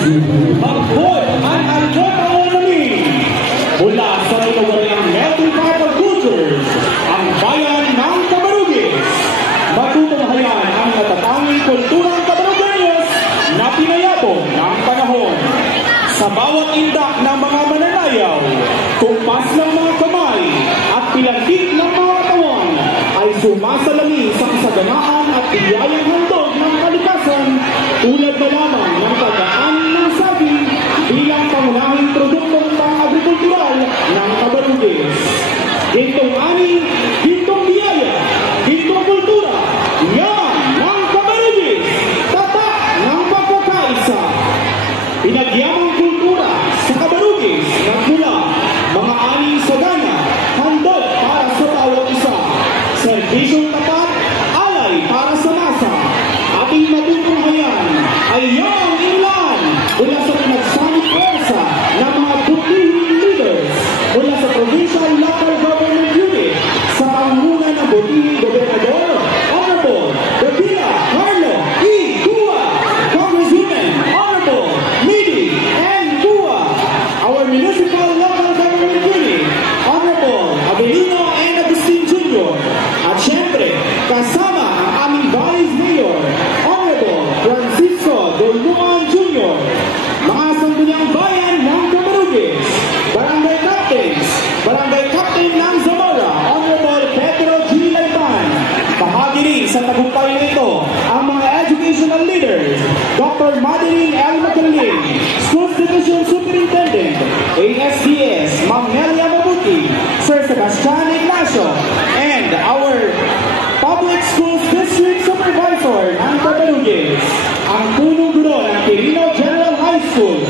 Magpod ang Alcotaonami mula sa tinaguriang melting pot of cultures, ang bayan ng Camarugis. Matutunghayan ang natatanging kulturang Camarugarios na pinayabong ng panahon. Sa bawat indak ng mga mananayaw, kumpas ng mga kamay at pilantik ng mga katawan ay sumasalamin sa kasaganaan at biyayang handog ng kalikasan, tulad na lamang ng pagkaan ng sabi bilang pangunahing produktong pang-agrikultural ng Camarugis. Gintong ani, gintong biyaya, gintong kultura, yaman ng Camarugis, tatak ng pagkakaisa. Pinagyamang kultura sa Camarugis nagmula mga aning sagana, handog para sa bawat isa, serbisyong tapat, alay para sa masa. Ating matutunghayan ay yung ilan mula sa pinagsamit pwersa ng mga butihing leaders mula sa provincial local government unit sa pangunan ng butihing gobernador, Honorable Davila Carlo E. Gua, Congresswoman Honorable Midi N. Gua, our municipal local government unit, Honorable Abelino N. Agustin Jr., at syempre, kasama ang aming Vice Mayor, Honorable Francisco Dolmuan Jr., mga sangguniang bayan ng Camarugis, Barangay Captains, Barangay Captain ng Zamora, Honorable Pedro G. Laiban. Bahagi rin sa tagumpay na ito ang mga educational leaders, Dr. Madeline L. Magaling, Schools Division Superintendent, ASDS, Ma'am Nelia Mabuti, Sir Sebastian Ignacio, and our Public Schools District Supervisor ng Camarugis, ang punong guro ng Quirino General High School,